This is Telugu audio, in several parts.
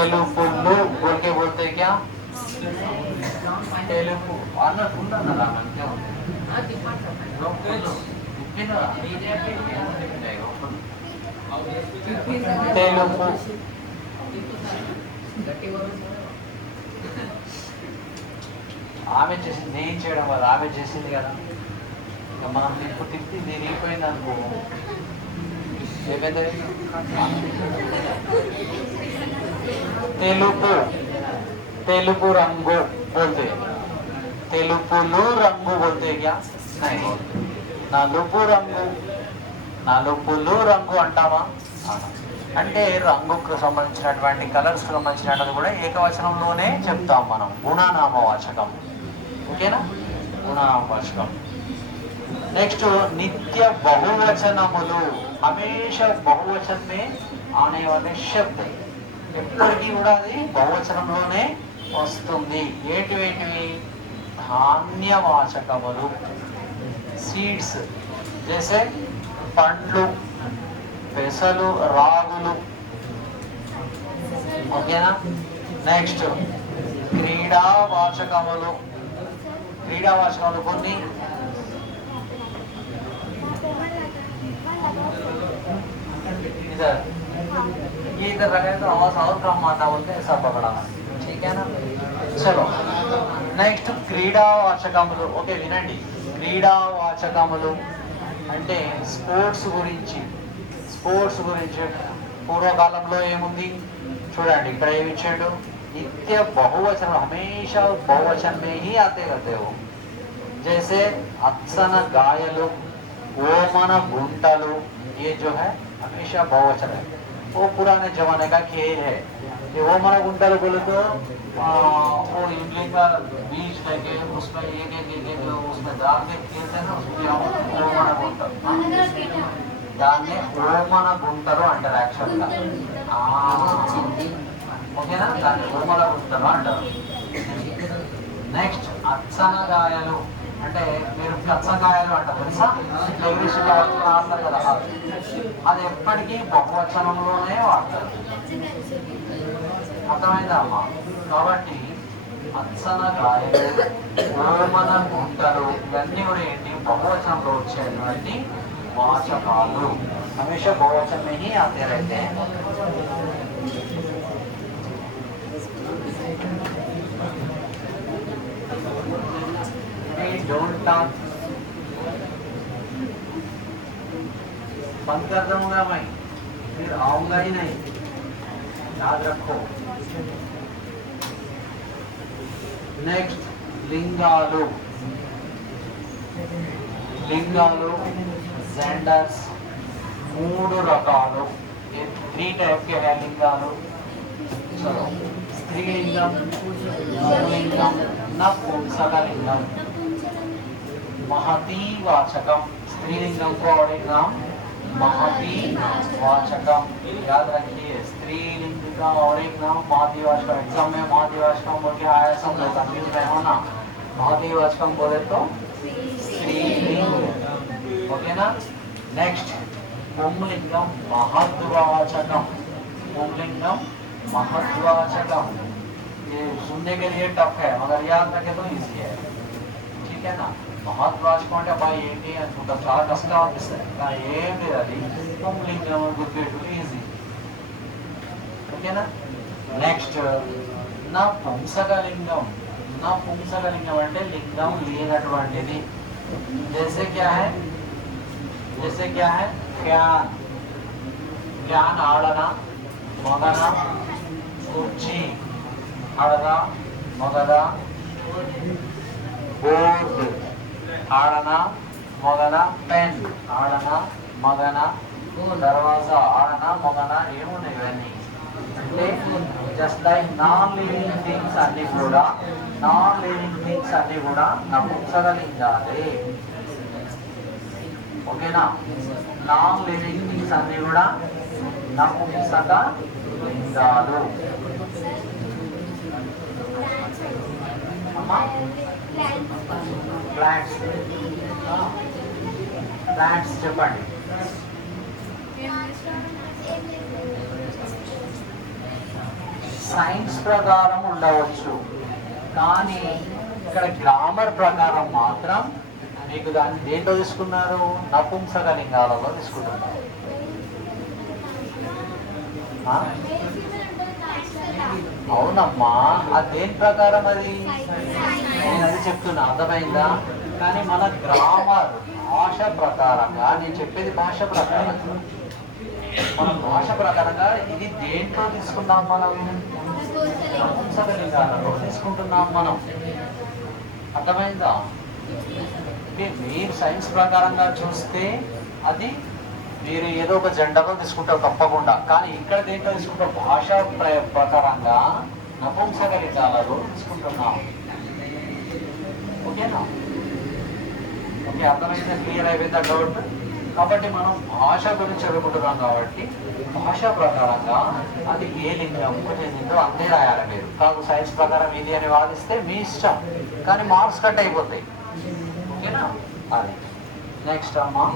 तेलुपुल्लू बोल के बोलते हैं क्या? तेलुगु అన్నట్టు అన్నదా మంచిగా తెలుగు ఆమె చేసింది, నేను చేయడం వల్ల ఆమె చేసింది కదా. ఇక మనం తిప్పు తిప్పి తిరిగిపోయింది అనుకో ఏమైంది. తెలుపు తెలుపు రంగు बोलते తెలుపులు రంగు बोलते क्या? नहीं बोलते. నలుపు రంగు నలుపులు రంగు అంటావా? అంటే రంగుకు సంబంధించినటువంటి కలర్స్ సంబంధించినటువంటి కూడా ఏకవచనంలోనే చెప్తాం మనం. గుణనామవాచకం. ఓకేనా? గుణనామవాచకం. नेक्स्ट नित्य बहुवचनमुलु हमेशा बहुवचन में आने वाले शब्द ఎప్పటికీ కూడా అది బహువచనంలోనే వస్తుంది. ఏంటివేంటివి? ధాన్యవాచకములు, సీడ్స్, జైసే పండ్లు, పెసలు, రాగులు. ఓకేనా? నెక్స్ట్ క్రీడావాచకములు. క్రీడావాచకములు కొన్ని ये इधर रखे तो आवाज और कम आता बोलते ऐसा पकड़ाना. ठीक है ना? चलो నెక్స్ట్ క్రీడావాచకములు. ఓకే వినండి. క్రీడావాచకములు అంటే స్పోర్ట్స్ గురించి. స్పోర్ట్స్ గురించి పూర్వకాలంలో ఏముంది చూడండి. ఇక్కడ ఏమి ఇచ్చాడు? నిత్య బహువచనం, హమేషా బహువచन में ही आते रहते हो. जैसे अत्सन गायలు, ओमन गुंटలు, ये जो है हमेशा बहुवचन है. वो पुराने जमाने का खेल है. ये ओमन गुंटలు बोले तो वो इमली का बीज लेके उसमें एक एक एक एक उसमें डाल के खेलते हैं ना, उसमें ओमन गुंटలు. దాన్ని ఓమన గుంటలు అంటారు యాక్చువల్గా. ఓకేనా? దాన్ని ఓమన గుంటలు అంటారు. నెక్స్ట్ అచ్చనగాయలు అంటే మీరు కచ్చకాయలు అంటారు తెలుసా? ఇంగ్లీష్లో వాడతారు కదా, అది ఎప్పటికీ బహువచనంలోనే వాడతారు. అర్థమైందా అమ్మా? కాబట్టి అచ్చనగాయలు, ఓమన గుంటలు ఇవన్నీ కూడా ఏంటి? బహువచనంలో వచ్చేటువంటి వాచకాలు. హమేషా బహువచन में ही आते रहते हैं. Don't talk. बंद कर दूंगा मैं, फिर आऊंगा ही नहीं. याद रखो. नेक्स्ट लिंगालु. लिंगालु जेंडर्स మూడు రకాలు. 3 टाइप के है लिंगालु. चलो स्त्रीलिंगम, पुल्लिंगम, नपुंसकलिंगम. महती वाचकम. स्त्रीलिंगम को और एक नाम महती वाचकम. याद रखिए स्त्रीलिंग का और एक नाम महती वाचकम. एग्जाम में महती वाचकम बोल के आया सब लोग कंफ्यूज में हो ना. महती वाचकम बोले तो स्त्रीलिंग. ओके ना? नेक्स्ट पुंलिंगम महत्वाचकम. पुंलिंगम महत्वाचकम. ये सुनने के लिए टफ है मगर याद रखे तो इजी है. ठीक है ना? महत्वाचकम అంటే అబ్బాయి ఏంటి అనుకుంటా, చాలా కష్టం అనిపిస్తుంది. కానీ ఏం లేదు, అది పుంలింగం గుర్తుపెట్టు, ఈజీ. ఓకేనా? నెక్స్ట్ నపుంసకలింగం. నపుంసకలింగం అంటే లింగం లేనటువంటిది. जैसे क्या है? जैसे क्या है? ఫ్యాన్. ఫ్యాన్ ఆడన, మగన. కుర్చీ ఆడన, మగన. బోర్డ్ ఆడన, మగన. పెన్ ఆడన, మగన. దర్వాజా ఆడన, మగన. ఏమున్నాయి ఇవన్నీ అంటే just like non living things అన్ని కూడా, నాన్ లివింగ్ థింగ్స్ అన్ని కూడా నపుంసకలింగాలే. ఓకేనా? నాన్ లివింగ్ థింగ్స్ అన్ని కూడా నపుంసకలింగాలు. అమ్మా ప్లాంట్స్. ప్లాంట్స్ చెప్పండి. సైన్స్ ప్రకారం ఉండవచ్చు, కానీ ఇక్కడ గ్రామర్ ప్రకారం మాత్రం మీకు దాన్ని దేంట్లో తీసుకున్నారు, నపుంసకలింగాలలో తీసుకుంటున్నారు. అవునమ్మా, అది దేని ప్రకారం, అది నేను అది చెప్తున్నా, అర్థమైందా? కానీ మన గ్రామర్ భాష ప్రకారంగా, నేను చెప్పేది భాష ప్రకారంగా, మన భాష ప్రకారంగా ఇది దేంట్లో తీసుకున్నాం, మనం నపుంసకలింగాలలో తీసుకుంటున్నాం మనం. అర్థమైందా? మీరు సైన్స్ ప్రకారంగా చూస్తే అది మీరు ఏదో ఒక జెండాలో తీసుకుంటారు తప్పకుండా, కానీ ఇక్కడ దేంట్లో తీసుకుంటారు, భాషా ప్రకారంగా నపుంసకలింగాలలో తీసుకుంటున్నాం. ఓకేనా? ఓకే, అర్థమైందా? క్లియర్ అయిపోయిందా డౌట్? కాబట్టి మనం భాష గురించి చదువుకుంటున్నాం కాబట్టి భాషా ప్రకారంగా అది ఏ లింగంకు చెందిందో అంతే రాయాలి. మీరు కాదు సైన్స్ ప్రకారం ఇది అని వాదిస్తే మీ ఇష్టం, కానీ మార్క్స్ కట్ అయిపోతాయి. ఓకేనా? అది నెక్స్ట్ అమ్మా,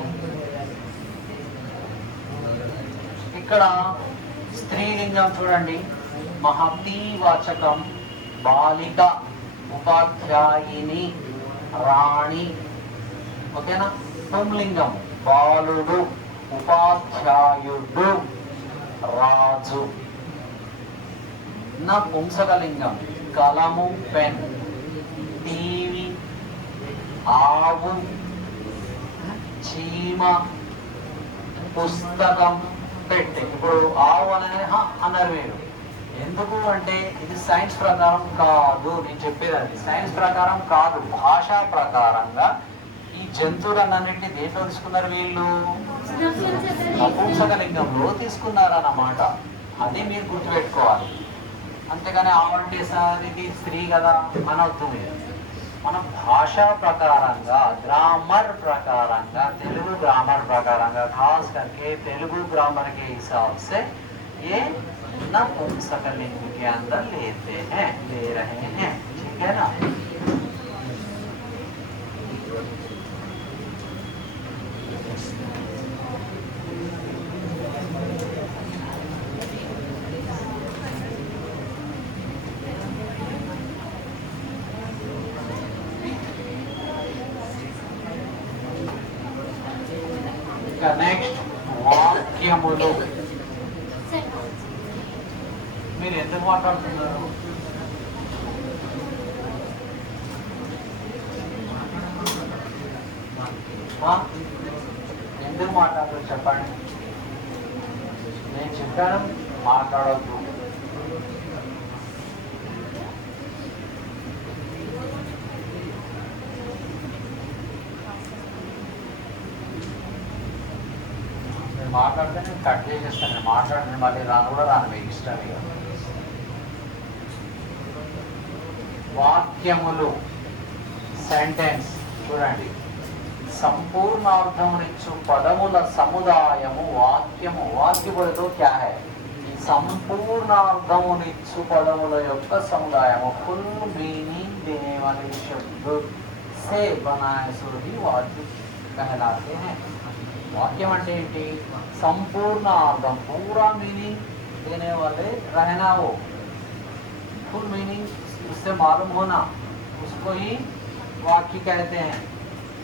ఇక్కడ స్త్రీలింగం చూడండి, మహతి వాచకం బాలిక, ఉపాధ్యాయిని, రాణి. ఓకేనా? పుంలింగం బాలుడు, ఉపాధ్యాయుడు, రాజు. నపుంసకలింగం కలము, పెన్, టీవీ, ఆవు, చీమ, పుస్తకం, పెట్టె. ఇప్పుడు ఆవు అనగానే అన్నారు మీరు, ఎందుకు అంటే ఇది సైన్స్ ప్రకారం కాదు, నేను చెప్పేది అది సైన్స్ ప్రకారం కాదు, భాషా ప్రకారంగా ఈ జంతువులన్నింటినీ దేంట్లో తీసుకున్నారు, వీళ్ళు నపుంసకలింగంలో తీసుకున్నారన్నమాట. అది మీరు గుర్తుపెట్టుకోవాలి. అంతేగాని ఆవంటే సార్ ఇది స్త్రీ కదా అనవద్దు మీరు. మన భాషా ప్రకారంగా, గ్रामर प्रकाరంగా, तेलुगु ग्रामर प्रकाరంగా, खास करके तेलुगु ग्रामर के हिसाब से ये नपुंसकलिंग के अंदर लेते हैं, ले रहे हैं. ठीक है ना? నెక్స్ట్ వాక్యములు. మీరు ఎందుకు మాట్లాడుతున్నారు? ఎందుకు మాట్లాడుతున్నారు చెప్పండి. నేను చెప్పాను మాట్లాడొద్దు. మాట్లాడితే నేను కట్ చేసేస్తాను. నేను మాట్లాడిన మళ్ళీ రాను కూడా రాను, మీకు ఇష్టం. ఇక వాక్యములు, సెంటెన్స్ చూడండి, సంపూర్ణార్థమునిచ్చు పదముల సముదాయము వాక్యము. వాక్యములతో క్యా హై, సంపూర్ణార్థమునిచ్చు పదముల యొక్క సముదాయము, ఫుల్ మీనింగ్ देने वाले शब्द से बनाए सो ही वाक्य कहलाते हैं. वाक्यम అంటే ఏంటి? संपूर्ण अर्थम, पूरा मीनिंग देने वाले रहना, वो फुल मीनिंग उससे मालूम होना, उसको ही वाक्य कहते हैं.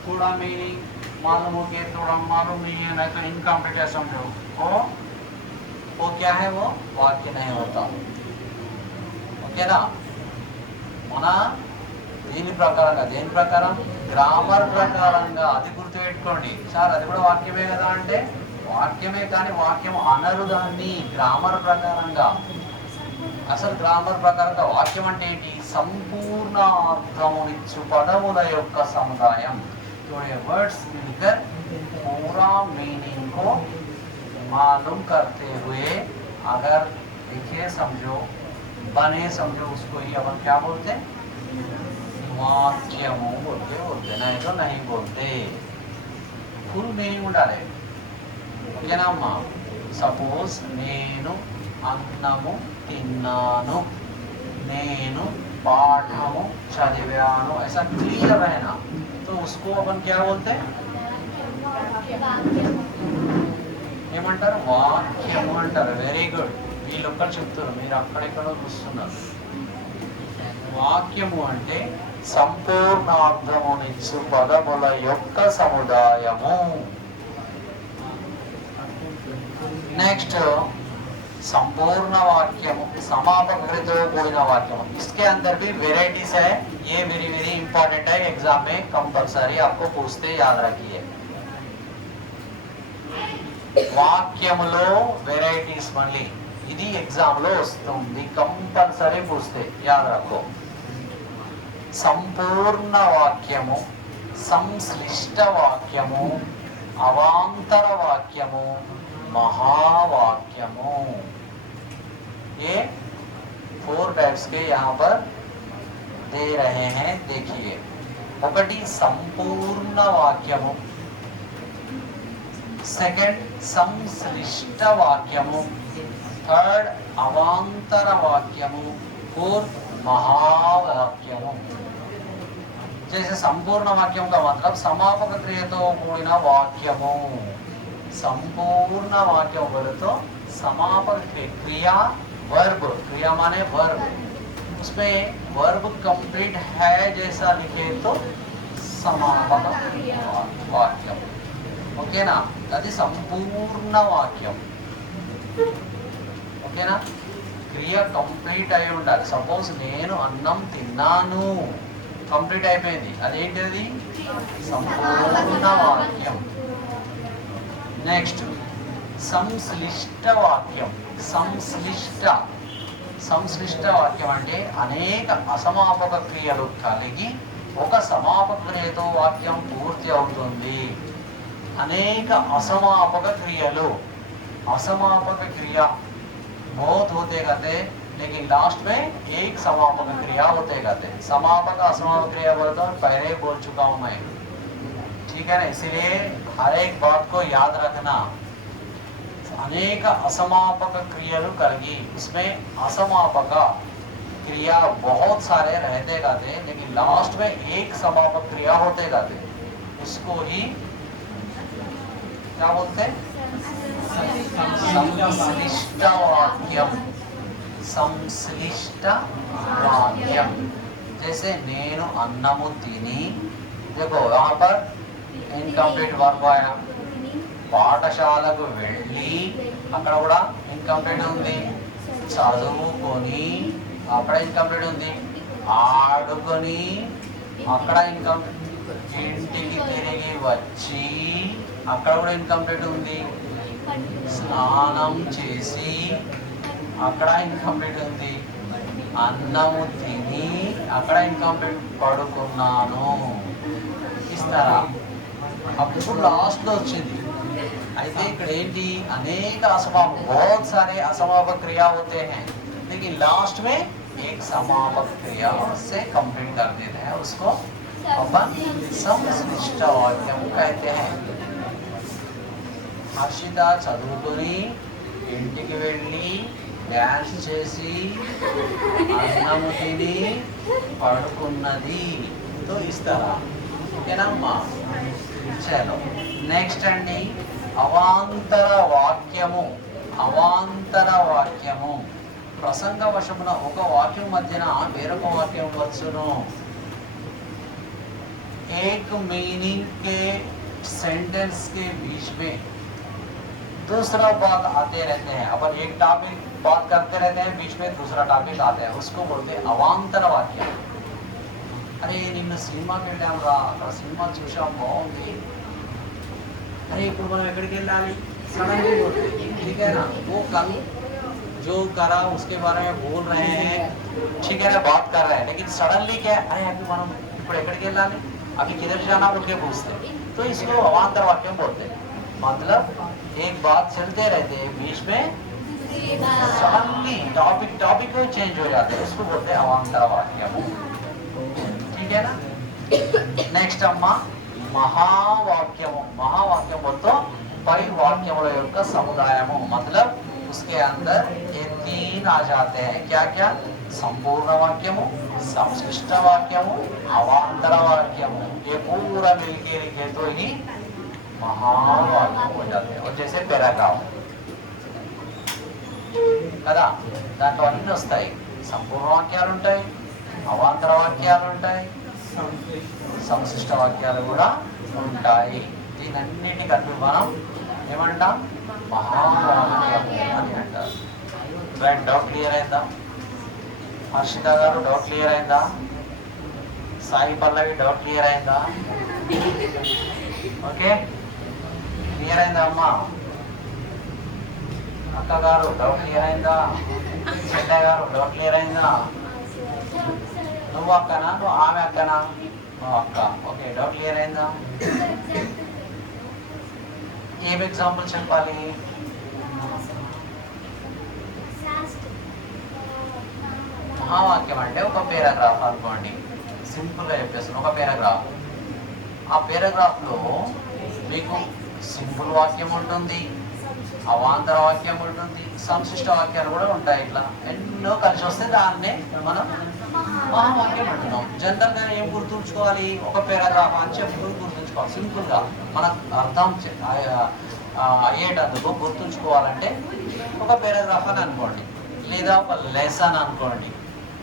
थोड़ा मीनिंग मालूम हो गया, थोड़ा मालूम नहीं है, नहीं तो इनकम्प्लीट है समझो, वो क्या है, वो वाक्य नहीं होता. ओके ना? మన దీని ప్రకారంగా, దేని ప్రకారం, గ్రామర్ ప్రకారంగా. అది గుర్తుపెట్టుకోండి. సార్ అది కూడా వాక్యమే కదా అంటే వాక్యమే, కానీ వాక్యం అనరు దాన్ని. గ్రామర్ ప్రకారంగా, అసలు గ్రామర్ ప్రకారంగా వాక్యం అంటే ఏంటి? సంపూర్ణ అర్థమునిచ్చు పదముల యొక్క సముదాయం. वर्ड्स मिलकर पूरा मीनिंग को मालूम करते हुए, अगर लिखे समझो, बने समझो, उसको ही अपन क्या बोलते हैं? वाक्यము बोलते नहीं तो नहीं बोलते. फुल मीनिंग ఉండాలి. ఓకేనా అమ్మా? సపోజ్ నేను అన్నము తిన్నాను, నేను పాఠము చదివాను, ऐसा क्लियर रहना, तो उसको अपन क्या बोलते हैं? ఏమంటారు? వాక్యము అంటారు. Very good. వీళ్ళొక్కరు చెప్తారు, మీరు అక్కడెక్కడో చూస్తున్నారు. వాక్యము అంటే సంపూర్ణార్థమునిచ్చు పదముల యొక్క సముదాయము. नेक्स्ट संपूर्ण वाक्यम समापकृतो కూడిన वाक्यम, इसके अंदर भी वेराइटीज है. ये वेरी वेरी इंपॉर्टेंट है, एग्जाम में कंपलसरी आपको पूछते, याद रखिए. వాక్యములో వెరైటీస్ మళ్ళీ ఇది ఎగ్జామ్ లో వస్తుంది, కంపల్సరీ పూస్తే యాద రఖో. సంపూర్ణ వాక్యము, సంశ్లిష్ట వాక్యము, అవాంతర వాక్యము, महावाक्यमो. ये 4 टाइप्स के यहाँ पर दे रहे हैं, देखिए. ఒకటి సంపూర్ణ వాక్యము, సెకండ్ సంశ్లిష్ట వాక్యము, थर्ड अवांतर वाक्यमु, फोर्थ महावाक्यमु. जैसे संपूर्ण वाक्यम का मतलब समापक क्रियतो कूडिन वाक्यमु. संपूर्ण वाक्यम बोले तो समापक क्रिया, वर्ब, क्रिया माने वर्ब, उसमें वर्ब कंप्लीट है जैसा लिखे तो समापक वाक्यम. ओकेना, అది సంపూర్ణ వాక్యం. ఓకేనా, క్రియ కంప్లీట్ అయి ఉండాలి. సపోజ్ నేను అన్నం తిన్నాను, కంప్లీట్ అయిపోయింది, అదేంటిది సంపూర్ణ వాక్యం. నెక్స్ట్ సంశ్లిష్ట వాక్యం. సంశ్లిష్ట వాక్యం అంటే అనేక అసమాపక క్రియలు కలిగి ఒక సమాపక క్రియతో వాక్యం పూర్తి అవుతుంది. అనేక అసమాపక క్రియలు, असमापक क्रिया बहुत होते गए, लेकिन लास्ट में एक समापक क्रिया होते गए. समापक असमापक क्रिया बोले तो पहले बोल चुका हूं मैं, ठीक है ना. इसीलिए हर एक बात को याद रखना. अनेक असमापक क्रियालु कलगी, उसमें असमापक क्रिया बहुत सारे रहते गए, लेकिन लास्ट में एक समापक क्रिया होते गए. इसको ही क्या बोलते हैं, संश्लिष्ट वाक्यम. संश्लिष्ट वाक्यम जैसे నేను అన్నము తిని, देखो यहाँ पर इनकम्प्लीट वर्ब आया. పాఠశాలకు వెళ్ళి, అక్కడ కూడా ఇన్కంప్లీట్ ఉంది. చదువుకొని, అక్కడ ఇన్కంప్లీట్ ఉంది. ఆడుకొని, అక్కడ ఇన్కంప్లీట్. ఇంటికి తిరిగి వచ్చి, అక్కడ కూడా ఇన్కంప్లీట్ ఉంది. స్నానం చేసి, అక్కడ ఇన్కంప్లీట్ ఉంది. అన్నము తిని, అక్కడ ఇన్కంప్లీట్. పడుకున్నాను, ఇస్తారా. అప్పుడు లాస్ట్ లో వచ్చింది. అయితే ఇక్కడ ఏంటి, అనేక असमापक, बहुत सारे असमापक क्रिया होते हैं, लेकिन लास्ट में एक समापक क्रिया से कंप्लीट कर देते हैं. उसको अपन संश्लिष्ट वाक्यम कहते हैं. హర్షిత చదువుకొని, ఇంటికి వెళ్ళి, డ్యాన్స్ చేసి, అన్నము తిని, పడుకున్నది తో ఇస్తారా. ఓకేనా అమ్మా. చలో నెక్స్ట్ అండి, అవాంతర వాక్యము. అవాంతర వాక్యము ప్రసంగ వశమున ఒక వాక్యం మధ్యన వేరొక వాక్యం వచ్చును. एक मीनिंग के सेंटेंस के बीच में दूसरा बात आते रहते हैं. अपन एक टॉपिक बात करते रहते हैं, बीच में दूसरा टॉपिक आते हैं, उसको बोलते हैं अवांतर वाक्य. अरे నిన్న సినిమాకి వెళ్ళాం రా, అక్కడ సినిమా చూసాం, బాగుంది. अरे ఇప్పుడు మనం ఎక్కడికి వెళ్ళాలి, सडनली बोलते, ठीक है ना. वो कल जो करा उसके बारे में बोल रहे हैं, ठीक है ना, बात कर रहे हैं, लेकिन सडनली क्या, अरे अभी మనం ఇప్పుడు ఎక్కడికి వెళ్ళాలి, अभी किधर जाना बोल के पूछते, तो इसको अवांतर वाक्य बोलते हैं. मतलब एक बात चलते रहते हैं, बीच में सडनली टॉपिक को चेंज हो जाते हैं, उसको बोलते हैं अवांतर वाक्य. ठीक है ना. नेक्स्ट अम्मा महावाक्यमु. महावाक्यम बोलते पै वाक्यमुల యొక్క సముదాయము. मतलब उसके अंदर ये 3 आ जाते हैं. क्या क्या, संपूर्ण वाक्यमु, संश्लिष्ट वाक्यमु, अवांतर वाक्यमु. ये पूरा मिलके लिखे तो ही महावाक्य हो जाते हैं. और जैसे पैराग्राफ, కదా, దాంట్లో అన్నీ వస్తాయి. సంపూర్ణ వాక్యాలు ఉంటాయి, అవాంతర వాక్యాలు ఉంటాయి, సంశిష్ట వాక్యాలు కూడా ఉంటాయి. దీనన్నిటి కలిపి మనం ఏమంటాం? మహావాక్యము అని అంటారు. రైట్, డౌట్ క్లియర్ అయిందా? హర్షిత గారు డౌట్ క్లియర్ అయిందా? సాయి పల్లవి డౌట్ క్లియర్ అయిందా? ఓకే, క్లియర్ అయిందా అమ్మా? అక్క గారు డౌట్ క్లియర్ అయిందా? చెన్నై గారు డౌట్ క్లియర్ అయిందా? నువ్వు అక్కనా, నువ్వు ఆమె అక్కనా? నువ్వు అక్క. ఓకే, డౌట్ క్లియర్ అయిందా? ఏం ఎగ్జాంపుల్ చెప్పాలి? మహావాక్యం అంటే ఒక పేరాగ్రాఫ్ అనుకోండి, సింపుల్గా చెప్పేస్తాను. ఒక పేరాగ్రాఫ్, ఆ పేరాగ్రాఫ్లో మీకు సింపుల్ వాక్యం ఉంటుంది, అవాంతర వాక్యం ఉంటుంది, సంశిష్ట వాక్యాలు కూడా ఉంటాయి. ఇట్లా ఎన్నో కలిసి వస్తే దాన్నే మనం మహావాక్యం అంటున్నాం. జనరల్గా ఏం గుర్తుంచుకోవాలి? ఒక పేరాగ్రాఫ్ అని చెప్పి గుర్తుంచుకోవాలి. సింపుల్గా మనకు అర్థం అయ్యేటందుకు గుర్తుంచుకోవాలంటే ఒక పేరాగ్రాఫ్ అని అనుకోండి, లేదా ఒక లెసన్ అనుకోండి.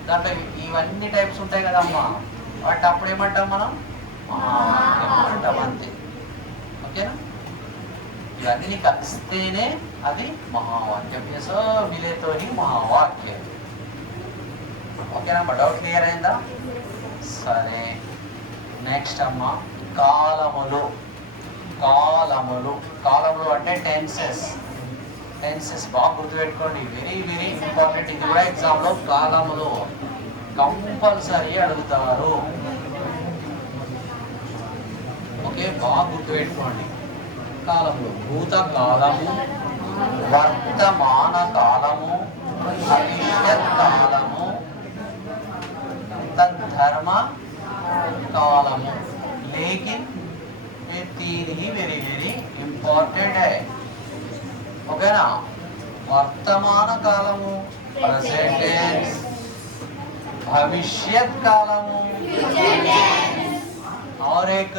దాంట్లో ఇవన్నీ టైప్స్ ఉంటాయి కదమ్మా, వాటి అప్పుడు ఏమంటాం మనం? మహావాక్యం అంటాం, అంతే. ఓకేనా? ఇవన్నీ కలిస్తేనే అది మహావాక్యం. So మిలేతో he మహావాక్యం. ఓకేనా? డౌట్ క్లియర్ అయిందా? సరే, నెక్స్ట్ అమ్మ, కాలములు. కాలములు, కాలములు అంటే టెన్సెస్. టెన్సెస్ బాగా గుర్తుపెట్టుకోండి, వెరీ వెరీ ఇంపార్టెంట్. ఇది కూడా ఎగ్జామ్లో కాలములు కంపల్సరీ అడుగుతారు. ఓకే, బాగా గుర్తుపెట్టుకోండి. కాలములు భూతకాలము, వర్తమాన కాలము, భవిష్యత్ కాలము, तद्धर्म कालमु. लेकिन ये तीन ही वेरी वेरी इंपॉर्टेंट है. ओके ना? वर्तमान कालमु प्रेजेंट टेंस, भविष्यत कालमु और एक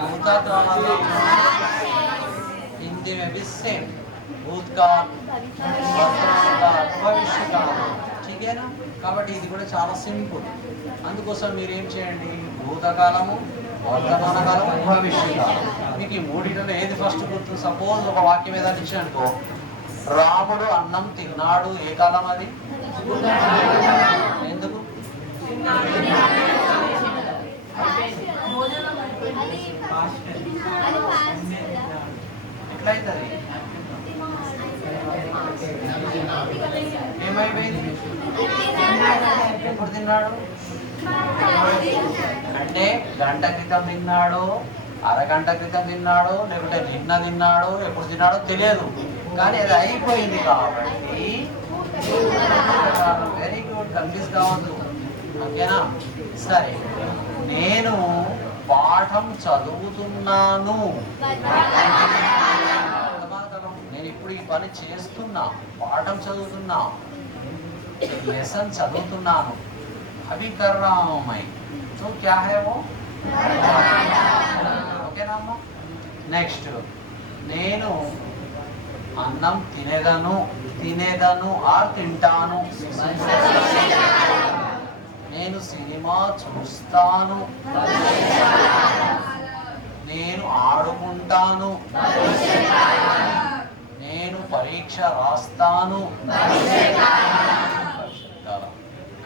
भूतकाल. हिंदी में भी सेम, भूतकाल, वर्तमान, भविष्यकाल. ठीक है ना? కాబట్టి ఇది కూడా చాలా సింపుల్. అందుకోసం మీరు ఏం చేయండి? భూతకాలము, వర్తమాన కాలము, భవిష్యత్కాలం. మీకు ఈ మూడింటిలో ఏది ఫస్ట్ గుర్తు? సపోజ్ ఒక వాక్యం ఏదైనా ఇచ్చానుకో, రాముడు అన్నం తిన్నాడు, ఏ కాలం అది? ఎందుకు? ఎట్లయితుంది? ఏమైపోయింది? ఎప్పుడు తిన్నాడు అంటే గంట క్రితం తిన్నాడు, అరగంట క్రితం తిన్నాడు, లేకుంటే నిన్న తిన్నాడు, ఎప్పుడు తిన్నాడో తెలియదు, కానీ అది అయిపోయింది. కాబట్టి వెరీ గుడ్, కన్ఫ్యూజ్ కావద్దు. ఓకేనా? సరే, నేను పాఠం చదువుతున్నాను. నేను ఇప్పుడు ఈ పని చేస్తున్నా, పాఠం చదువుతున్నా, लेसन చదువుతున్నాను. अभी कर रहा हूँ मैं, तो क्या है वो? ఓకేనా అమ్మా? నెక్స్ట్, నేను అన్నం తినేదను, తినేదను ఆర్ తింటాను. నేను సినిమా చూస్తాను, నేను ఆడుకుంటాను, నేను పరీక్ష రాస్తాను.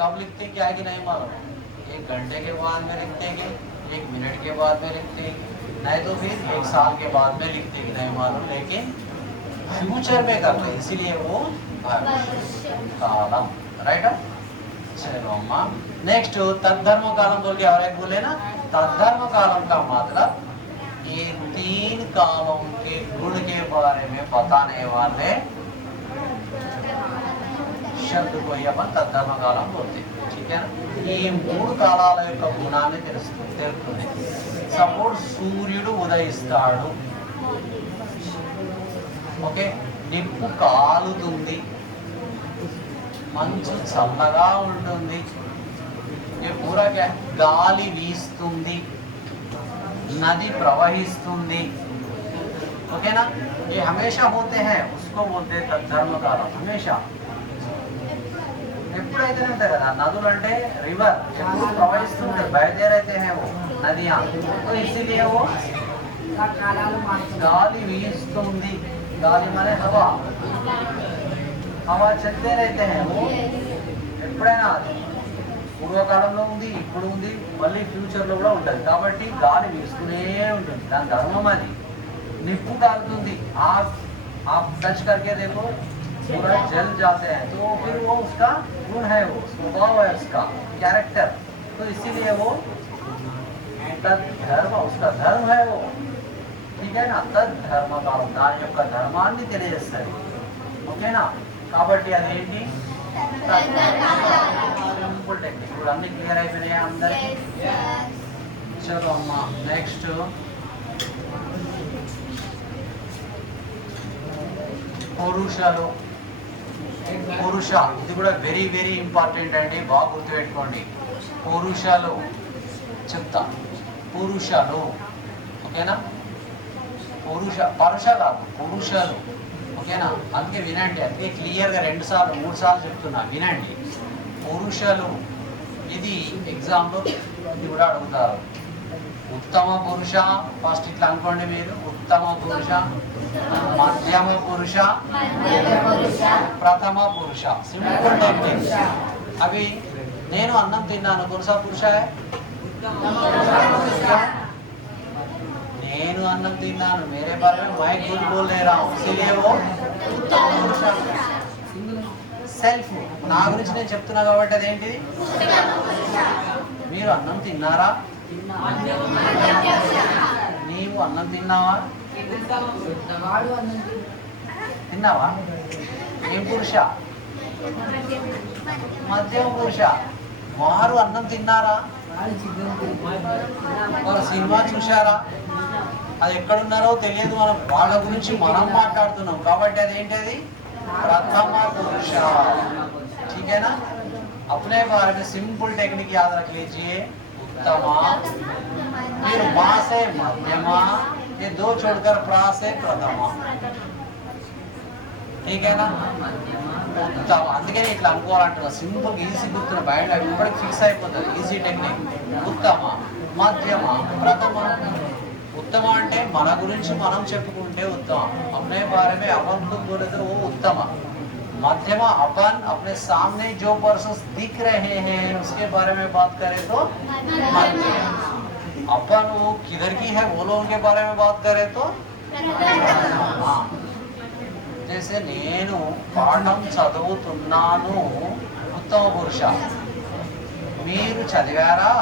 कब लिखते क्या कि नहीं मालूम? 1 घंटे के बाद में लिखते कि 1 मिनट के बाद में लिखते, नहीं तो फिर 1 साल के बाद में लिखते कि नहीं मालूम, लेकिन फ्यूचर में करते, इसीलिए वो कालम. राइट? चलो अम्मा, नेक्स्ट तद्धर्म कालम बोल के और एक बोले ना. तद्धर्म कालम का मतलब ये 3 कालों के गुण के बारे में बताने वाले शब्द को ही अपन तद्धर्म कालम बोलते. ठीक है ना? ఈ 3 కాలాల యొక్క గుణాన్ని తెలుపుతుంది. సపోజ్ సూర్యుడు ఉదయిస్తాడు. ఓకే, నిప్పు కాలుతుంది, మంచు చల్లగా ఉంటుంది, గాలి వీస్తుంది, నది ప్రవహిస్తుంది, ओके ना। ये हमेशा होते हैं, उसको बोलते हैं धर्म काल। हमेशा ఎప్పుడైతే ఉంటాయి కదా నదులు అంటే రివర్ ఎప్పుడు ప్రవహిస్తుంటారు, బయలుదేరైతే हैं वो नदियाँ, तो इसीलिए वो గాలి వీస్తుంది, గాలి మనే హవా, హవా చల్తే रहते हैं वो ఎప్పుడైనా పూర్వకాలంలో ఉంది, ఇప్పుడు ఉంది, మళ్ళీ ఫ్యూచర్లో కూడా ఉంటుంది. కాబట్టి గాలి వీస్తూనే ఉంటుంది, దాని ధర్మం అది. నిప్పు కాలుతుంది, आप टच करके देखो पूरा जल जाते हैं, तो फिर वो उसका गुण है, वो स्वभाव है, उसका कैरेक्टर, तो इसीलिए वो तद धर्म, उसका धर्म है वो, ठीक है ना। तद धर्म का దాని యొక్క ధర్మాన్ని తెలియజేస్తుంది, ఓకేనా. కాబట్టి అదేంటి సింపుల్ టెక్నిక్. ఇప్పుడు అన్ని క్లియర్ అయిపోయినాయా అందరికి? చలో అమ్మ నెక్స్ట్ పురుషలు. పురుష, ఇది కూడా వెరీ వెరీ ఇంపార్టెంట్ అండి, బాగా గుర్తుపెట్టుకోండి. పురుషలు చెప్తా, పురుషలు, ఓకేనా. పరుష కాదు, పురుషలు, ఓకేనా. అందుకే వినండి, అందుకే క్లియర్గా 2 సార్లు 3 సార్లు చెప్తున్నా, వినండి. పురుషలు, ఇది ఎగ్జామ్లో ఇది కూడా అడుగుతారు. ఉత్తమ పురుష, ఫస్ట్ ఇట్లా అనుకోండి మీరు, ఉత్తమ పురుష, మధ్యమ పురుష, ప్రథమ పురుష, సింపుల్ టెక్నిక్. అవి నేను అన్నం తిన్నాను, పురుష పురుష, నేను అన్నం తిన్నాను, మేరే బారే మై గుడ్ బోల్ రే రहा हूं, इसीलिए वो ఉత్తమ పురుష. సెల్ఫ్, నా గురించి నేను చెప్తున్నా కాబట్టి అదేంటిది. మీరు అన్నం తిన్నారా? నీవు అన్నం తిన్నావా? తిన్నావా? ఏం పురుష? మధ్యమ పురుష. వారు అన్నం తిన్నారా? వారు సినిమా చూశారా? అది ఎక్కడున్నారో తెలియదు, మనం వాళ్ళ గురించి మనం మాట్లాడుతున్నాం కాబట్టి అదేంటిది प्रथम पुरुष, ठीक है ना। अपने बारे में सिंपल टेक्निक याद रख लीजिए, उत्तमा, फिर माँ से मध्यमा, ये 2 छोड़कर प्रा से प्रथमा, ठीक है ना। उत्तम, అందుకనే ఇట్లా అనుకోవాలంటారు, సింపుల్ ఈజీ గుర్తున్న బయట ఇప్పటికి ఫిక్స్ అయిపోతుంది, ఈజీ టెక్నిక్. ఉత్తమ, మధ్యమ, ప్రథమ. उत्तम అంటే మన గురించి మనం చెప్పుకుంటే उत्तम, अपने बारे में अपन खुद बोले तो वो उत्तम। मध्यमा, अपन अपने सामने जो पर्सन दिख रहे हैं उसके बारे में बात करें तो मध्यमा। अपन वो किधर की है वो लोगों के बारे में बात करें तो हाँ। जैसे నేను పాఠం చదువుతున్నాను, ఉత్తమ పురుష. మీరు చదివారా?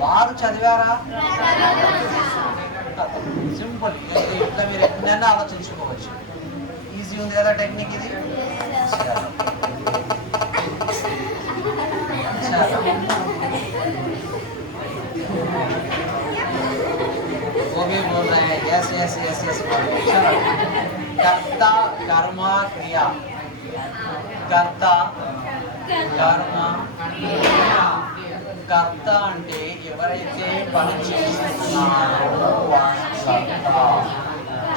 వారు చదివారా? సింపుల్, ఇట్లా మీరు ఎన్నైనా ఆలోచించుకోవచ్చు. ఈజీ ఉంది కదా టెక్నిక్ ఇది. वो भी बोल रहे हैं, यस यस यस यस। चलो, कर्ता कर्म क्रिया, कर्ता कर्म కర్త అంటే ఎవరైతే పని చేస్తున్నారో వాడు కర్త,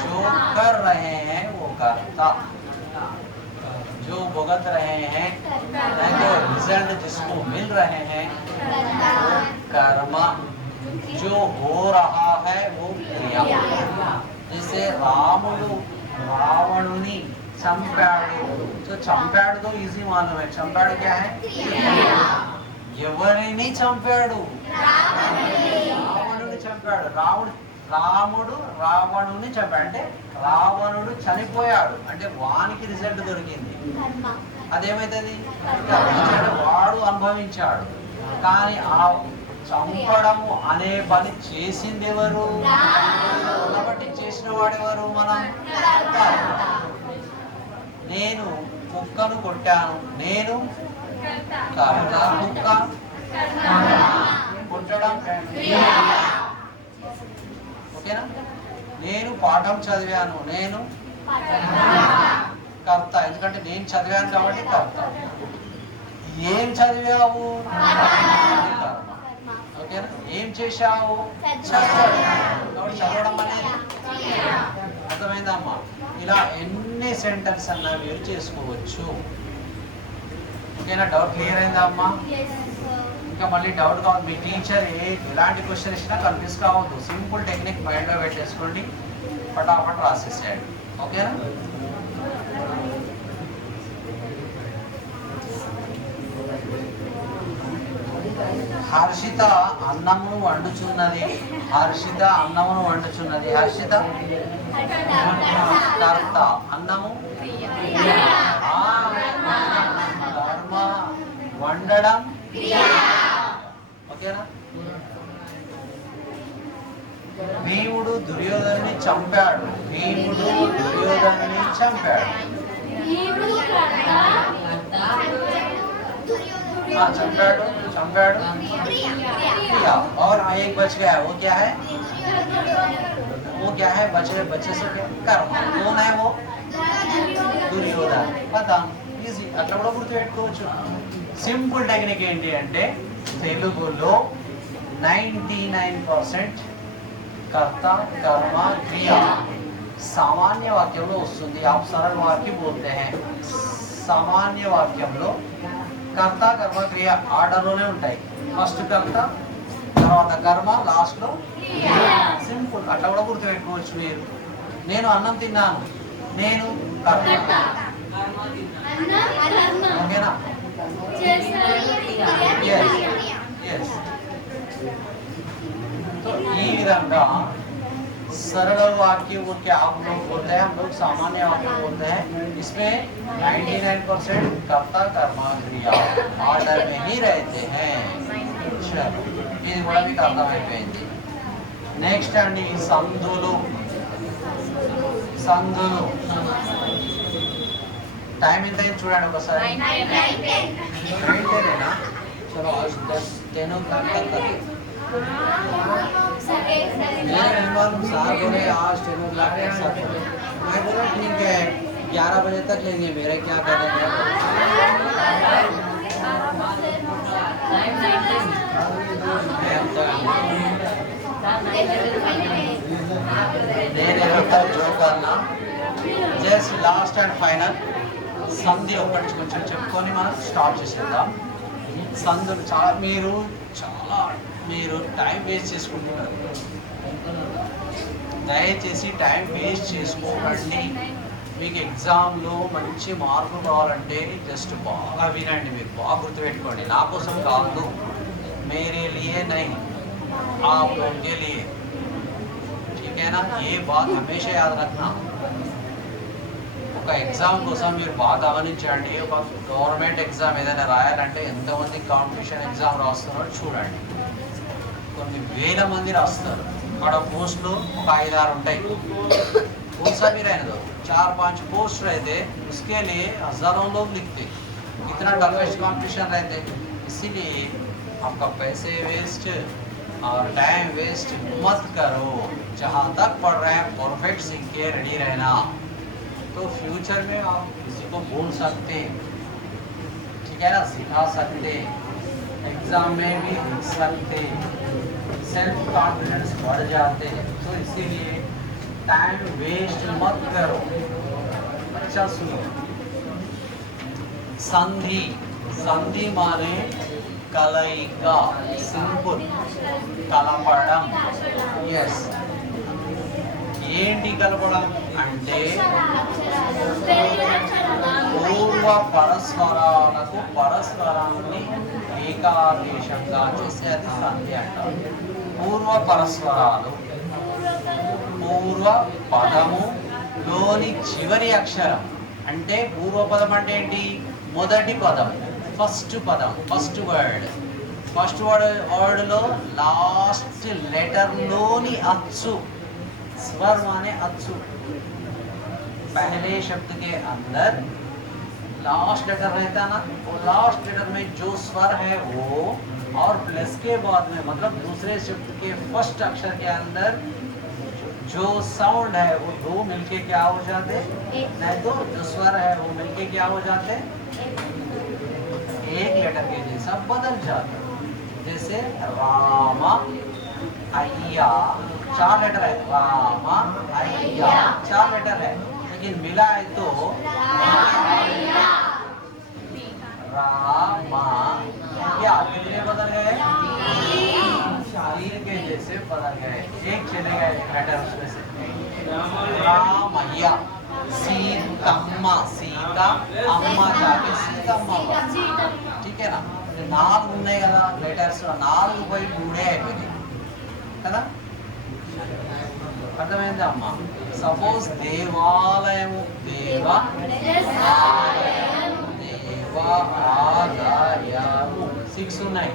जो कर रहे हैं वो कर्ता, जो भुगत रहे हैं, जो रिजल्ट जिसको मिल रहे हैं कर्म, जो हो रहा है वो क्रिया। जैसे रामुడు రావణుని చంపాడు, तो చంపాడు तो इजी मालूम है, చంపాడు क्या है? ఎవరిని చంపాడు? రావణుని చంపాడు. రాముడు రావణుని చంపాడు అంటే రావణుడు చనిపోయాడు అంటే వానికి రిజల్ట్ దొరికింది, అదేమైతుంది? వాడు అనుభవించాడు. కానీ ఆ చంపడము అనే పని చేసింది ఎవరు? కాబట్టి చేసిన వాడెవరు? మనం. నేను కుక్కను కొట్టాను, నేను కర్త, కుక్క కొట్టడం ఓకేనా. నేను పాఠం చదివాను, నేను కర్త, ఎందుకంటే నేను చదివాను కాబట్టి కర్త. ఏం చదివావు? ఓకేనా? ఏం చేశావు? చదివావు. చదవడం అనేది అర్థమైందా అమ్మా? ఇలా ఎన్ని సెంటెన్స్ అన్నా మీరు చేసుకోవచ్చు. ఓకేనా? డౌట్ క్లియర్ అయిందా అమ్మా? ఇంకా మళ్ళీ డౌట్ కావాలి, మీ టీచర్ ఎలాంటి క్వశ్చన్ ఇచ్చినా కన్ఫ్యూజ్ కావద్దు. సింపుల్ టెక్నిక్ మైండ్లో పెట్టేసుకోండి, ఫటాఫట్ రాసేసేయండి. ఓకేనా? హర్షిత అన్నమును వండుచున్నది. హర్షిత అన్నమును వండుచున్నది. హర్షిత కర్త, అన్నము కర్మ, వండడం. ఓకేనా? భీముడు దుర్యోధనుని చంపాడు. భీముడు దుర్యోధనుని చంపాడు. चंपाड़ू चंपाड़ू क्रिया और एक बच गया, वो क्या है? वो क्या है? बचे बच्चे से क्या कर्म? कौन है वो? दुर्योधन. पता ఈజీ, అట్లా కూడా గుర్తుపెట్టుకోవచ్చు. సింపుల్ టెక్నిక్ ఏంటి అంటే తెలుగులో 99% కర్త కర్మ క్రియ సామాన్య వాక్యంలో వస్తుంది. आप सरल वाक्य बोलते हैं. సామాన్య వాక్యంలో కర్త కర్మ క్రియ ఆర్డర్లోనే ఉంటాయి. ఫస్ట్ కర్త, తర్వాత కర్మ, లాస్ట్లో సింపుల్. అట్లా కూడా గుర్తుపెట్టుకోవచ్చు మీరు. నేను అన్నం తిన్నాను, నేను కర్త. ఓకేనా? तो ఈ విధంగా सरल वाक्य वो क्या आप लोग बोलते हैं, हम लोग सामान्य वाक्य बोलते हैं. इसमें 99% कर्ता कर्मा क्रिया ऑर्डर में ही रहते हैं. चलो ఇది కూడా మీకు అర్థమైపోయింది. నెక్స్ట్ అండి సంధులు. సంధులు టైం ఎంత అయింది చూడండి ఒకసారి. 9:10 चलो आज 10 o'clock तक करें. मेरे मेहमान साहब बोले आज 10 o'clock के साथ, मैं बोला ठीक है 11 बजे तक लेंगे. मेरे क्या करेंगे? जो करना జస్ట్ లాస్ట్ అండ్ ఫైనల్ సంధి ఒకటి కొంచెం చెప్పుకొని మనం స్టార్ట్ చేసేద్దాం. సంధులు మీరు టైం వేస్ట్ చేసుకుంటున్నారు. దయచేసి టైం వేస్ట్ చేసుకోకండి. మీకు ఎగ్జామ్లో మంచి మార్కులు కావాలంటే జస్ట్ బాగా వినండి, మీరు బాగా గుర్తుపెట్టుకోండి. నా కోసం కాదు, मेरे लिए नहीं, आप लोगों के लिए. ठीक है ना? ये बात हमेशा याद रखना. ఒక ఎగ్జామ్ కోసం మీరు బాగా గమనించండి. ఒక గవర్నమెంట్ ఎగ్జామ్ ఏదైనా రాయాలంటే ఎంతమంది కాంపిటీషన్ ఎగ్జామ్ రాస్తున్నారో చూడండి. కొన్ని వేల మంది రాస్తారు. అక్కడ పోస్టులు ఒక 5-6 ఉంటాయి. कौन सा भी रहने दो, 4-5 पोस्ट रहते, उसके लिए हजारों लोग लिखते. इतना टफेस्ट कंपटीशन रहते. इसीलिए आपका पैसे वेस्ट और टाइम वेस्ट मत करो. जहाँ तक पढ़ रहे हैं परफेक्ट सीख के रेडी रहना, तो फ्यूचर में आप किसी को बोल सकते, ठीक है ना, सिखा सकते, एग्जाम में भी लिख सकते, सेल्फ कॉन्फिडेंस बढ़ जाते हैं. तो इसीलिए टाइम वेस्ट मत करो. अच्छा सुनो, संधि. संधि माने कलయిక, సింపుల్, కలపడం. ఎస్, ఏంటి కలపడం అంటే పూర్వ పరస్పరాలకు పరస్పరాన్ని ఏకాదేశంగా చేసే అది సంధి అంటారు. పూర్వ పరస్పరాలు, పూర్వ పదములోని చివరి అక్షరం. అంటే పూర్వపదం అంటే ఏంటి? మొదటి పదం, ఫస్ట్ పదం, ఫస్ట్ వర్డ్. ఫస్ట్ వర్డ్లో లాస్ట్ లెటర్లోని అచ్చు, स्वर माने अच्छु. पहले शब्द के अंदर लास्ट लेटर रहता ना, वो लास्ट लेटर में जो स्वर है वो, और प्लस के बाद में मतलब दूसरे शब्द के फर्स्ट अक्षर के अंदर जो साउंड है वो दो मिलके क्या हो जाते, नहीं तो जो स्वर है वो मिलके क्या हो जाते, एक लेटर के जैसा बदल जाते. जैसे राम अय्या 4 लेटर है, राम अय्या 4 लेटर है, लेकिन मिला है तो रामा क्या कितने बदल गए? 3 के जैसे बदल गए, एक चलेगा एक लेटर उसमें से। रामయ్య సీతమ్మ సీత అమ్మ जाके సీతమ్మ ठीक है ना। 4 ఉన్నాయి కదా లెటర్స్, 4 పోయి 3 అయిపోయింది కదా, అర్థమైందా అమ్మ? సపోజ్ దేవాలయము దేవ దేవాలయము 6 ఉన్నాయి,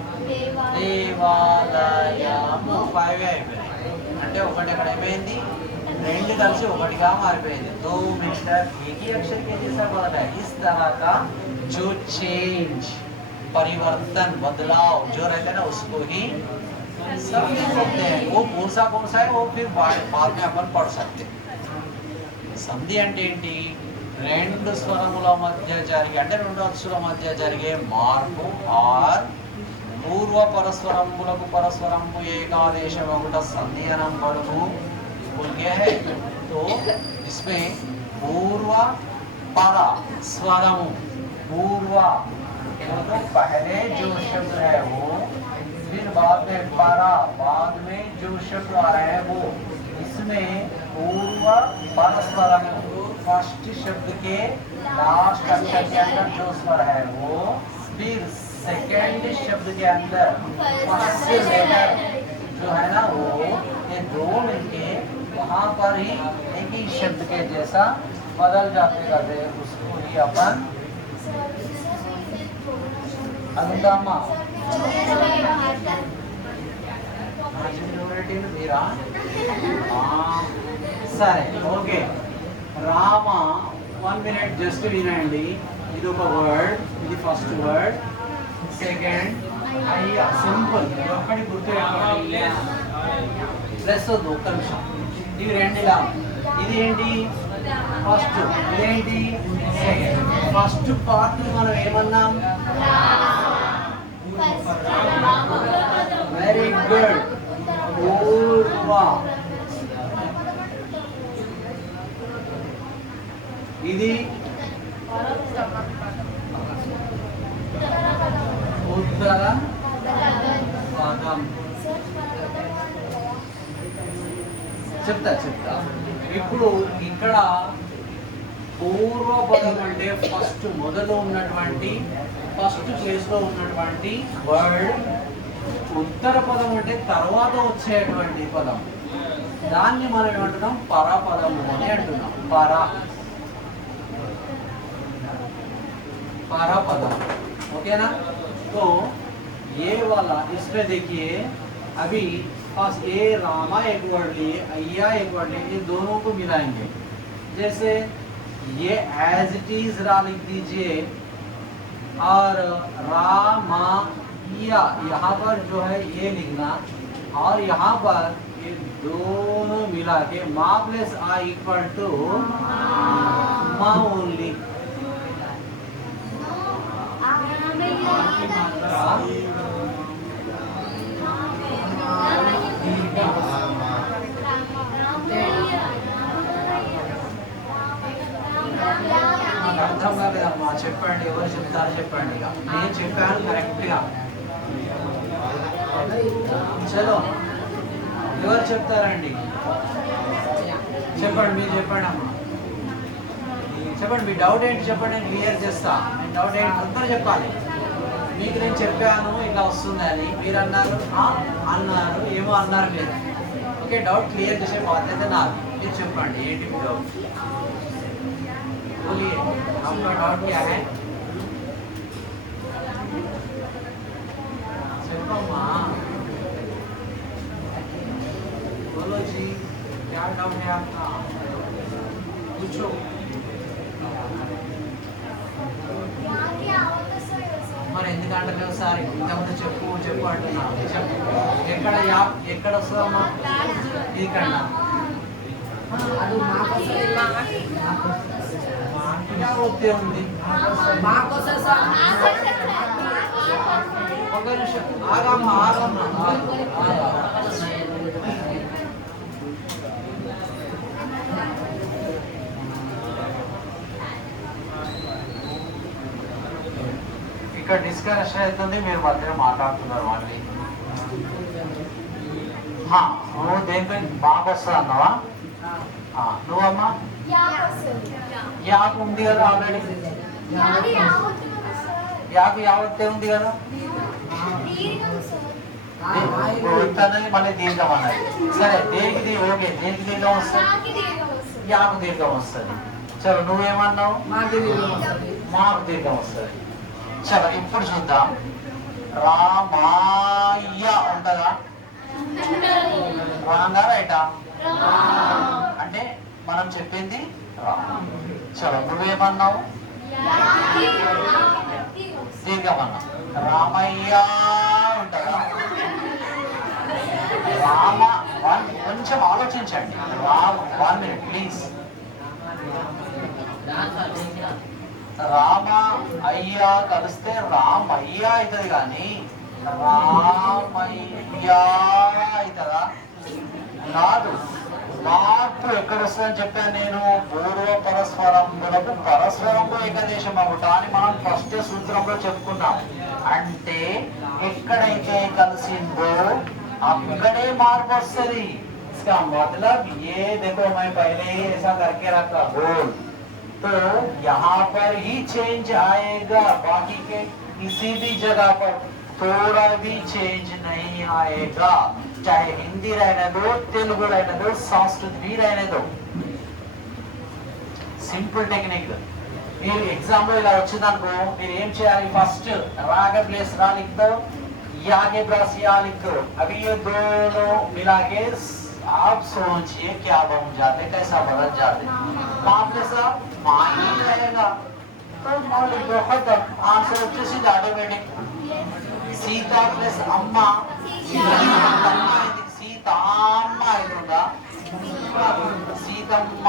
దేవాలయము 5 అయిపోయింది, అంటే ఒకటి అక్కడ అయిపోయింది, 2 కలిసి ఒకటిగా మారిపోయింది। 2 मिलकर एक ही अक्षर के जैसा बदला है। इस तरह का जो चेंज परिवर्तन बदलाव जो रहता है ना उसको ही संधि बोलते हैं। वो कौन सा है वो फिर बाद में अपन पढ़ सकते हैं। సంధి అంటే ఏంటి? 2 స్వరముల మధ్య జరిగే, అంటే 2 అచ్చుల మధ్య జరిగే మార్పు ఆర్ పూర్వ పరస్వరములకు పరస్వరము ఏకాదేశం ఒకట సంధి అనబడును बोल गया है। तो इसमें पूर्व पर स्वरम, पूर्व तो पहले जो शब्द है वो, फिर बाद में परा, बाद में जो शब्द आ रहे हैं वो, इसमें पूर्व पर स्वरम फर्स्ट शब्द के लास्ट अक्षर के अंदर जो स्वर है वो, फिर सेकंड शब्द के अंदर फर्स्ट लेटर जो है ना वो, ये 2 मिलके वहाँ पर ही एक ही शब्द के जैसा बदल जाते करते, उसको ही अपन अनुदामा సరే ఓకే। రామ 1 మినిట్ జస్ట్ వినండి, ఇది ఒక వర్డ్, ఇది ఫస్ట్ వర్డ్, సెకండ్ అయ్యా సింపుల్, ఒక్కటి గుర్తు ప్లస్ 2 నిమిషం, ఇవి 2 ఇలా, ఇది ఏంటి ఫస్ట్, ఇదేంటి సెకండ్। ఫస్ట్ పార్ట్ మనం ఏమన్నాం? వెరీ గుడ్, పూర్వ, ఇది ఉత్తర పదం। చెప్తా ఇప్పుడు ఇక్కడ పూర్వపదం అంటే ఫస్ట్ మొదలు ఉన్నటువంటి, ఫస్ట్ ప్లేస్లో ఉన్నటువంటి వర్డ్, ఉత్తర పదం అంటే తర్వాత వచ్చేటువంటి పదం, దాన్ని మనం ఏమంటున్నాం? పరపదము అని అంటున్నాం। परपदम, ओके ना। तो ये वाला इसमें देखिए अभी पास ए रामा एक वर्ड लिए, अय्या एक वर्ड लिए, ये दोनों को मिलाएंगे। जैसे ये एज इट इज रा लिख दीजिए और रामा या यहाँ पर जो है ये लिखना, और यहाँ पर ये दोनों मिला के मा प्लस आ इक्वल टू मा ओनली। అర్థం కాలేదమ్మా, చెప్పండి, ఎవరు చెప్తారో చెప్పండి, ఇక నేను చెప్పాను కరెక్ట్గా। చలో ఎవరు చెప్తారండి? చెప్పండి, మీరు చెప్పండి అమ్మా, చెప్పండి మీ డౌట్ ఏంటి చెప్పండి, నేను క్లియర్ చేస్తా। మీ డౌట్ ఏంటి అందరూ చెప్పాలి। మీకు నేను చెప్పాను ఇట్లా వస్తుంది అని, మీరు అన్నారు అన్నారు ఏమో అన్నారు మీరు, ఓకే డౌట్ క్లియర్ చేసే బాధ్యత నాది। మీరు చెప్పండి ఏంటి మీ డౌట్, बोलिए आपका डाउट क्या है? చెప్పమ్మా, बोलो जी क्या डाउट है आपका, पूछो। మరి ఎందుకంటే ఒకసారి ఇంతకుముందు చెప్పు అంటున్నా, చెప్పు ఎక్కడ వస్తుందమ్మా? ఇక్కడ क्या होते होंगे? ఒకరు ఆగమ్మ ఆగమ్మ ఇక్కడ డిస్కషన్ అవుతుంది, మీరు మధ్యలో మాట్లాడుతున్నారు మళ్ళీ. నువ్వు దేనిపై బాగా వస్తుంది అన్నావా? నువ్వమ్మా యాప్ ఉంది కదా ఆల్రెడీ, యాప్ యావత్తే ఉంది కదా, వస్తానని మళ్ళీ దీర్ఘం అన్నది. సరే దేనికి ఓకే, దేనికి దీర్ఘం వస్తుంది? యాప్ దీర్ఘం వస్తుంది. చలో నువ్వేమన్నావు? మాకు దీర్ఘం వస్తుంది. చలో ఇప్పుడు చూద్దాం. రామాయ ఉంటుందా? రాంగా రైటా? అంటే మనం చెప్పింది రా. చలో నువ్వేమన్నావు? దీర్ఘమన్నా. రామయ్య ఉంటుందా? రామ కొంచెం ఆలోచించండి. Ram 1 minute please. రామ అయ్యా కలిస్తే రామయ్య అవుతుంది కానీ రామయ్య అవుతుందా? కాదు. మార్పు ఎక్కడ వస్తుందని చెప్పాను నేను. పూర్వ పరస్పరములకు పరస్పరంలో ఏకదేశం అవ్వట అని మనం ఫస్ట్ సూత్రంలో చెప్పుకున్నాం. అంటే ఎక్కడైతే కలిసిందో అక్కడే మార్పు వస్తుంది. इसका मतलब ये देखो मैं पहले ही ऐसा करके रखा बोल, तो यहाँ पर ही चेंज आएगा, बाकी के किसी भी जगह पर थोड़ा भी चेंज नहीं आएगा. चाहे हिंदी रहने दो, तेलुगु रहने दो, संस्कृत भी रहने दो. Simple technique. మీరు ఎగ్జామ్ లో ఇలా వచ్చిందనుకో, మీరు ఏం చేయాలి? ఫస్ట్ రాగే ప్లేస్ రా लिख दो, यागे प्लस या लिख दो. अभी ये दोनों मिला के आप सोचिए क्या बन जाते, कैसा बदल जाते. माँ प्लस माँ ही रहेगा तो माँ लिख दो, खत्म. आंसर వచ్చేసింది ఆటోమేటిక్. సీతా ప్లస్ అమ్మ సీతమ్మ అవుతుందా? సీతమ్మ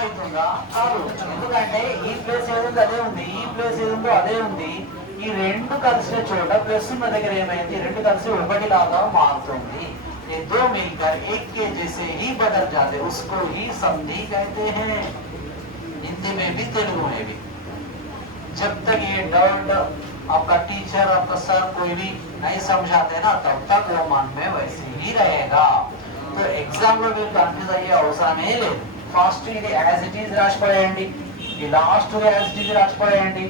అవుతుందా? కాదు. ఎందుకంటే ఈ ప్లేస్ ఏదుందో అదే ఉంది, ఈ ప్లేస్ ఏదుందో అదే ఉంది. ఈ రెండు కలిసిన చోట ప్లస్ ఉన్న దగ్గర ఏమైంది? రెండు కలిసి ఒకటిలాగా మారుతుంది. ये दो मिलकर एक के जैसे ही बदल जाते, उसको ही संधि कहते हैं. हिंदी में भी तेलुगु में भी. जब तक ये डर्ड आपका टीचर आपका सर कोई भी नहीं समझाते ना, तब तक वो मन में वैसे ही रहेगा. तो एग्जाम లో మీరు కన్ఫ్యూజ్ అయ్యే అవసరమే లేదు. ఫస్ట్ ఇది యాజ్ ఇట్ ఈజ్ రాసిపోయండి, ఈ లాస్ట్ యాజ్ ఇట్ ఈజ్ రాసిపోయండి.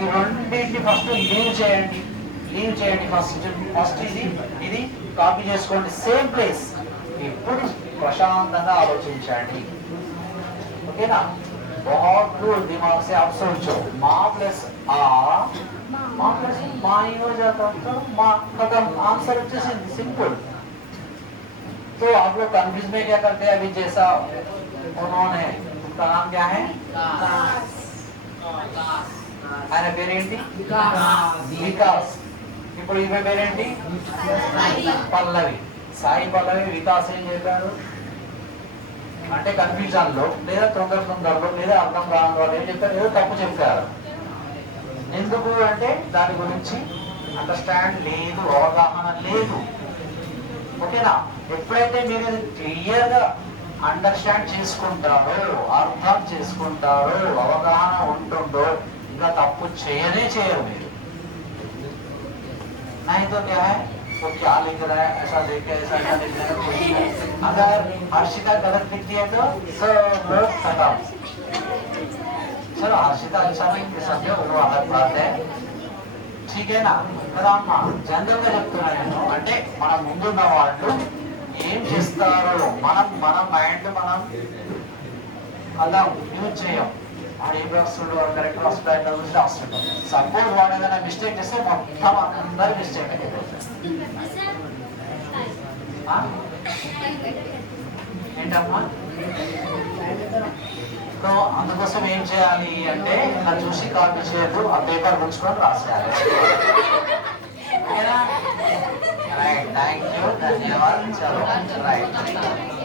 ఈ రెండింటిని ఫస్ట్ లీవ్ చేయండి. ఫస్ట్ ఇది కాపీ చేసుకోండి, సేమ్ ప్లేస్. ఇప్పుడు ప్రశాంతంగా ఆలోచించండి, ఓకేనా? बहुत दूर दिमाग से आप सोचो. माँ प्लस आ, माँ प्लस माँ ही हो जाता, तो माँ खत्म. आंसर వచ్చేసింది, सिंपल. तो आप लोग कंफ्यूज में क्या करते हैं? अभी जैसा उन्होंने, उसका नाम क्या है? ఆయన పేరేంటి? వికాస్. ఇప్పుడు ఈమె పేరేంటి? పల్లవి. సాయి పల్లవి వికాస్ ఏం చెప్పారు అంటే కన్ఫ్యూజన్ లో లేదా తొందరలో లేదా అర్థం కాని వాళ్ళు ఏం చెప్పారు? ఏదో తప్పు చెప్పారు. ఎందుకు అంటే దాని గురించి అండర్స్టాండ్ లేదు, అవగాహన లేదు, ఓకేనా? ఎప్పుడైతే మీరు క్లియర్ గా అండర్స్టాండ్ చేసుకుంటారో, అర్థం చేసుకుంటారో, అవగాహన ఉంటుందో ఇంకా తప్పు చేయరు మీరు. नहीं तो क्या है, वो क्या लिख रहा है, ऐसा लिख ऐसा क्या लिख रहा है. अगर हर्षिता गलत लिख दिया तो सब लोग खत्म. चलो हर्षिता अच्छा नहीं समझो, वो अलग बात है, ठीक है ना? కదా అమ్మ, జనరల్ గా చెప్తున్నాను. అంటే మన ముందున్న వాళ్ళు ఏం చేస్తారో మన మైండ్ మనం అలా యూజ్ చేయం. వాడు ఏం రాస్తుండో, కరెక్ట్ రాస్తుండో, ఎట్లా చూసి రాస్తుంటాం. సపోజ్ వాడు ఏదైనా మిస్టేక్ చేస్తే మొత్తం అందరూ మిస్టేక్ ఏంటమ్మా? సో అందుకోసం ఏం చేయాలి అంటే ఇలా చూసి కాపీ చేయదు, ఆ పేపర్ ఉంచుకొని రాసేయాలి. థ్యాంక్ యూ, ధన్యవాదాలు. చలో రైట్.